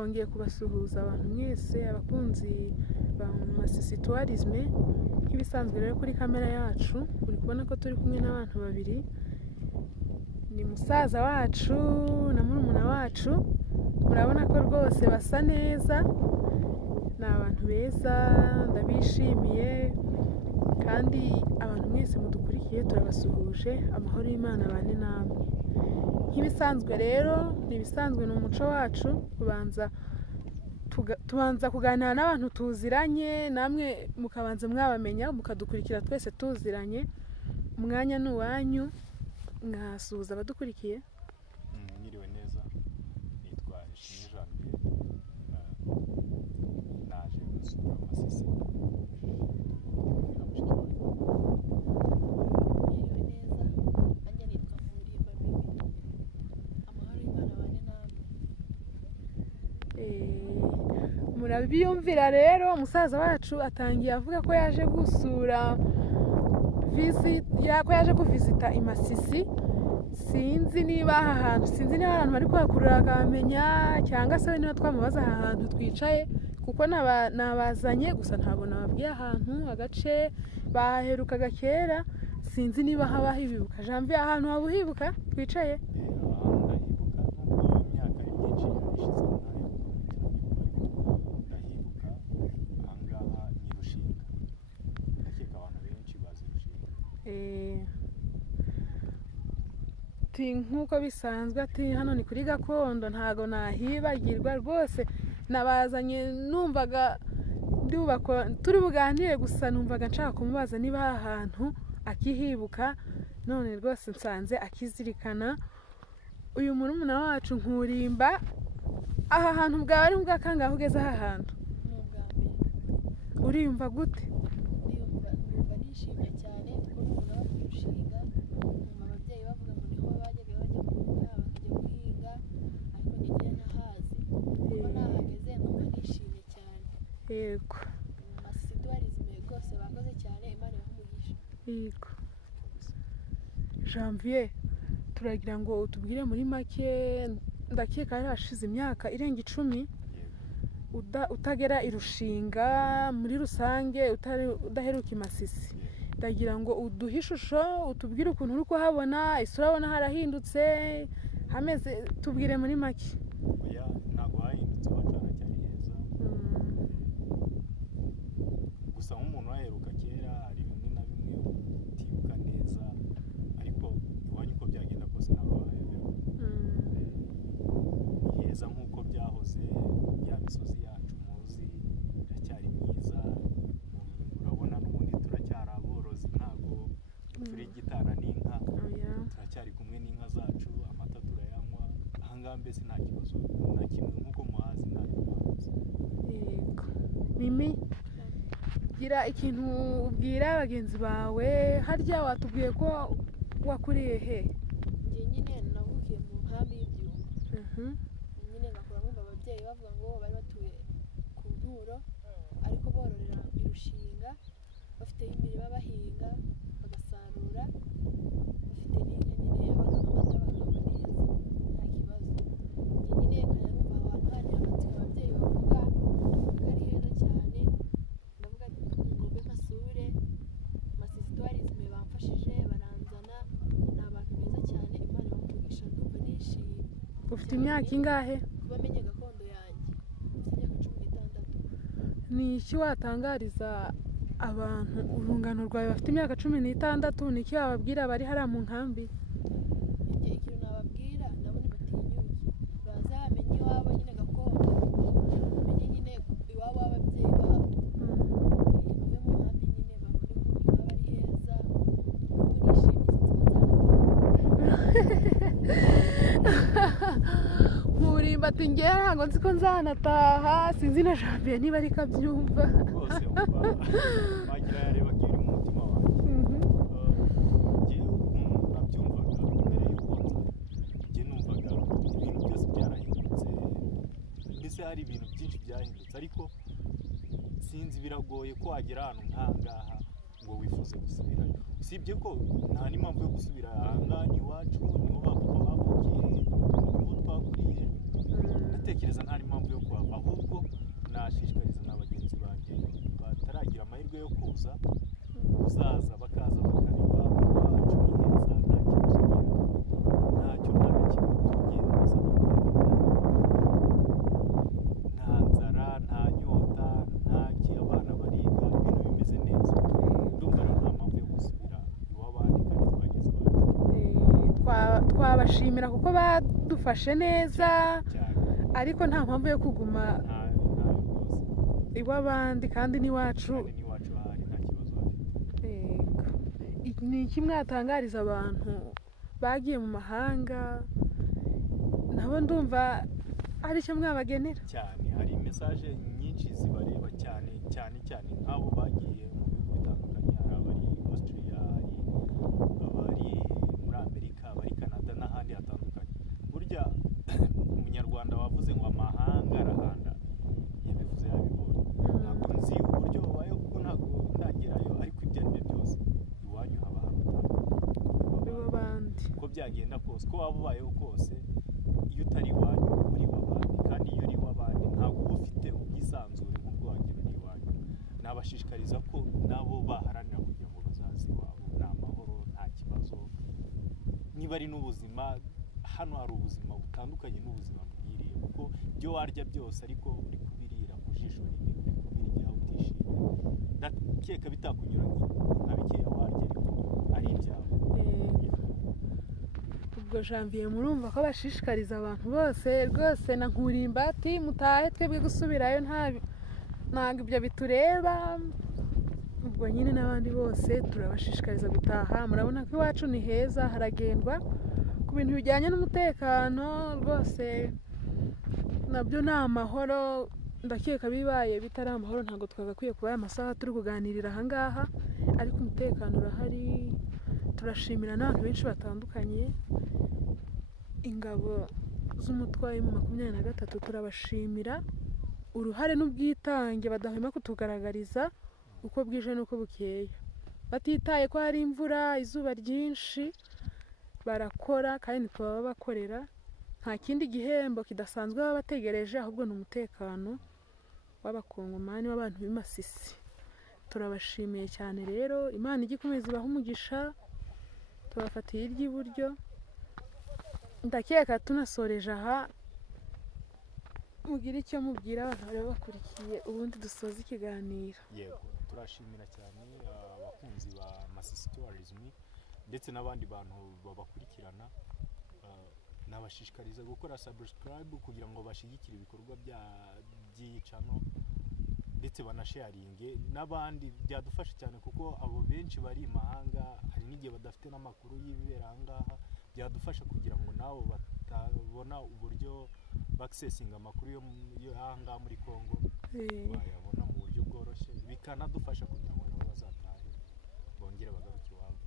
twongeye kubasuhuza abantu mwese abakunzi ba Masisi Tourisme. Nk'ibisanzwe rero kuri kamera yacu uri kubona ko turi kumwe n'abantu babiri, ni musaza wacu na murumuna wacu. Murabona ko rwose basa neza, ni abantu beza, ndabishimiye. Kandi abantu mwese mudukurikiye turabasuhuje, amahoro y'Imana abane namwe. Nk'ibisanzwe rero nibisanzwe ni umuco wacu tubanza kuganira n'abantu tuziranye, namwe mukabanza mwabamenya mukadukurikira twese tuziranye. Umwanya ni uwanyu, mwasuhuza abadukurikiye. Mwiriwe neza, nitwa Ishimwe Janvier, naje gusura Masisi. Murabiyumvira rero, umusaza wacu atangiye avuga ko yaje gusura ko yaje kuvisita i Masisi. Sinzi niba aha hantu bari kuhakurura akamenya, cyangwa se niba twamubaza aha hantu twicaye, kuko nabazanye gusa ntabwo nababwiye ahantu agace baherukaga kera. Sinzi niba haba hibuka. Janvier, ahantu haba uhibuka twicaye? Nk'uko bisanzwe ati hano ni kuri gakondo, ntago nahibagirwa rwose. Nabazanye numvaga turi buganire, gusa numvaga nshaka kumubaza niba aha hantu akihibuka. None rwose nsanze akizirikana. Uyu murumuna wacu Nkurimba, aha hantu bwawe ari mbwa kangahe ugeze aha hantu? Uriyumva gute? Ndumva nishimye cyane kuko umuntu aba kurushinga. Ababyeyi bavuga ngo niho bajyaga bajya kuruhuka bakajya guhinga, ariko ngiye ntahazi. Kuko nahageze ndumva nishimye cyane. Yego. Masisi Tourisme rwose bakoze cyane, Imana ibahumugisha. Yego. Janvier, turagira ngo utubwire muri make, ndakeka ari hashize imyaka irenga 10 utagera irushinga muri rusange, udaheruka i Masisi. Ndagira ngo uduhe ishusho, utubwire ukuntu uri kuhabona, isura urabona harahindutse hameze, tubwire muri make. Oya, ntabwo hahindutse, haracyari heza. Gusa nk'umuntu waheruka kera hari bimwe na bimwe utibuka neza, ariko iwanyu uko byagenda kose ntabwo waheruka. Ni heza nk'uko byahoze, ya misozi yacu muzi iracyari myiza. Urabona n'ubundi turacyari aborozi, ntabwo turi gitana n'inka, turacyari kumwe n'inka zacu, amata turayanywa. Ahangaha mbese nta kibazo na kimwe, nk'uko muhazi nta kibazo. Yego. Mimi, gira ikintu ubwira bagenzi bawe. Harya watubwiye ko wakuriye he? Njye nyine navukiye mu nkambi y'Ibyumba. Nyine ngakura numva ababyeyi bavuga ngo bari batuye ku Nturo, ariko bororera irushinga, bafite imirima bahinga bagasarura, bafite n'inka nyine bakanywa amata bakanywa neza nta kibazo. Njye nyine nkayumva ahantu hari amatsiko ababyeyi bavuga ko ari heza cyane. Ndavuga ati ngombe mpasure. Masisi Tourisme bamfashije baranzana, ni abantu beza cyane, Imana ibahumugisha. Ndumva nishimye. Ufite imyaka ingahe? Kuba menye gakondo yanjye mfite imyaka 16. Ni iki watangariza abantu urungano rwawe bafite imyaka 16? Ni iki wababwira bari hariya mu nkambi? Ikintu nababwira, nabo ntibatinyuke, baze bamenye iwabo nyine gakondo, bamenye nyine iwabo w'ababyeyi babo. Bave mu nkambi nyine babone ko iwabo ari heza. Ubu Nkurimba ati ngewe ntabwo nzi ko nzanataha. Sinzi na Janvier niba ariko abyumva. Rwose wagira yareba ko iri mu mutima wanjye. Njyewe ukuntu nabyumvaga mbere y'uko njye numvaga ibintu byose byarahindutse, mbese hari ibintu byinshi byahindutse, ariko sinzi, biragoye ko wagera ahantu nk'ahangaha ngo wifuze gusubirayo. Usibye ko nta n'impamvu yo gusubira ahangaha, ni iwacu, niho ba papa bavukiye, niho twakuriye. Ndatekereza nta n'impamvu yo kuhava. nashishikariza na bagenzi banjye bataragira amahirwe yo kuza kuzaza bakaza bakareba iwacu ni heza nta kibazo ntacyo nta na kimwe tugenda basaba nta nzara nta nyota nta abana bariga ibintu bimeze neza ndumva ari nta mpamvu yo gusubira iw'abandi kandi twageze iwacu twabashimira kuko badufashe neza cyane ariko nta mpamvu yo kuguma ntayo rwose iw'abandi kandi n'iwacu kandi n'iwacu hahari nta kibazo bafite. ni iki mwatangariza abantu bagiye mu mahanga nabo ndumva ari icyo mwabagenera cyane hari mesaje nyinshi zibareba cyane cyane cyane nk'abo bagiye mu bihugu bitandukanye hari abari Australia hari abari muri Amerika abari Canada n'ahandi hatandukanye burya umunyarwanda wavuze ngo amahanga arahanda yabivuze yabibonye ntabwo nzi uburyo babayeho kuko ntabwo ndagerayo ariko ibyo ari byo byose iwanyu haba iw'abandi uko byagenda kose uko waba ubayeho kose iyo utari iwanyu uri iw'abandi kandi iyo uri iw'abandi ntabwo uba ufite ubwisanzure nk'ubwo wagira uri iwanyu nabashishikariza ko nabo baharanira kugira ngo bazaze iwabo ni amahoro nta kibazo niba ari n'ubuzima hano hari ubuzima butandukanye n'ubuzima bwiriye kuko ibyo warya byose ariko uri kubirira ku jisho rimwe uri kubirya utishimye ndakeka bitakunyura nka bikeya warya ariko ari ibyawe ubwo janvier murumva ko bashishikariza abantu bose rwose na nkurimbati mutahe twebwe gusubirayo ntabwo ibyo bitureba ubwo nyine n'abandi bose turabashishikariza gutaha murabona ko iwacu ni heza haragendwa ku bintu bijyanye n'umutekano rwose nabyo ni amahoro ndakeka bibaye bitari amahoro ntabwo twagakwiye kuba aya masaha turi kuganirira ahangaha ariko umutekano urahari turashimira n'abantu benshi batandukanye ingabo z'umutwe wa M23 turabashimira uruhare n'ubwitange badahwema kutugaragariza uko bwije n'uko bukeye batitaye ko hari imvura izuba ryinshi barakora kandi ntitubaba bakorera nta kindi gihembo kidasanzwe baba bategereje ahubwo ni umutekano w'abakongomani w'abantu b'imasisi turabashimiye cyane rero Imana ijye ikomeza ibaha umugisha tubafatiye iry'iburyo ndakeka tunasoreje aha mugire icyo mubwira abantu bari bakurikiye ubundi dusoza ikiganiro yego turashimira cyane abakunzi ba Masisi Tourism ndetse n'abandi bantu babakurikirana nabashishikariza gukora subscribe kugira ngo bashigikire ibikorwa by'iyi channel ndetse banasharinge n'abandi byadufasha cyane kuko abo benshi bari imahanga hari n'igihe badafite n'amakuru y'ibibera ahangaha byadufasha kugira ngo nabo batabona uburyo baccessinga amakuru yo ahangaha muri Congo bayabona mu buryo bworoshye bikanadufasha kugira ngo nabo bazatahe bongere bagaruke iwabo